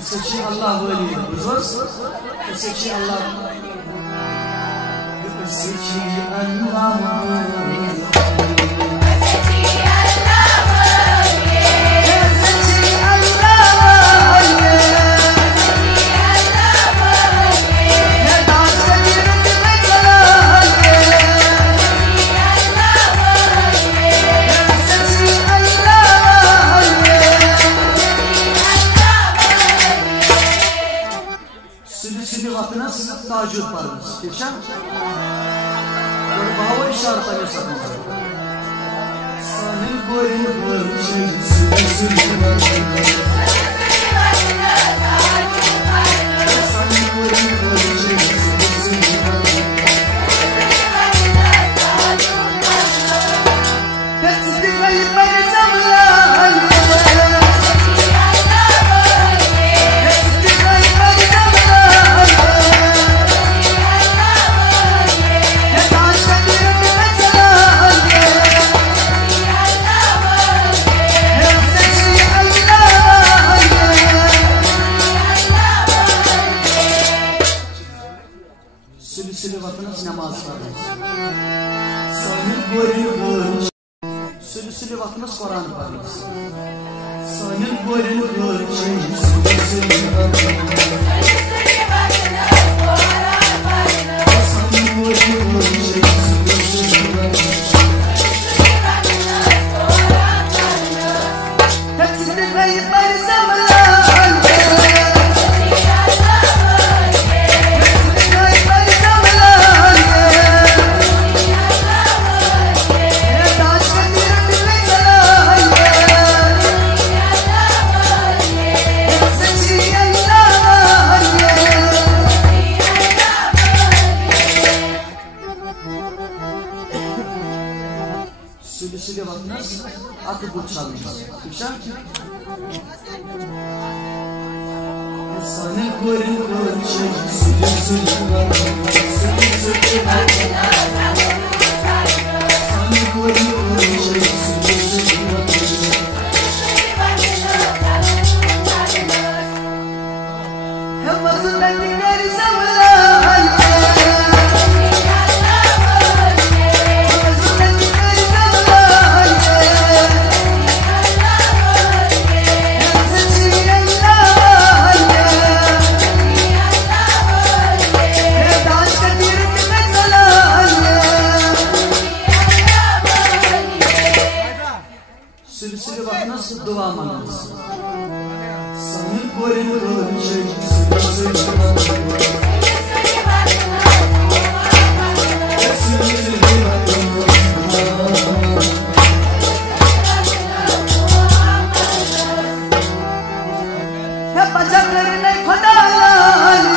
Seçi Allah veli, buzuz. Seçi Allah. Seçi Allah veli. Tacir parımız. Geçen Bahava işareti yapıyorsunuz. Senin boyun boyun Sülü vatanız namaz vardır. Senin boyun sülü vatanız Kur'an vardır. Senin boyun Sülü vatanız akı burçalmış. Geçen Sana koyun koyun sülü vatanız Sana koyun koyun sülü vatanız Hepazından dinleri zamanlar Sülü vatanız dua manası. Sana koyun koyun sülü vatanız Hep bacaklarına kodalar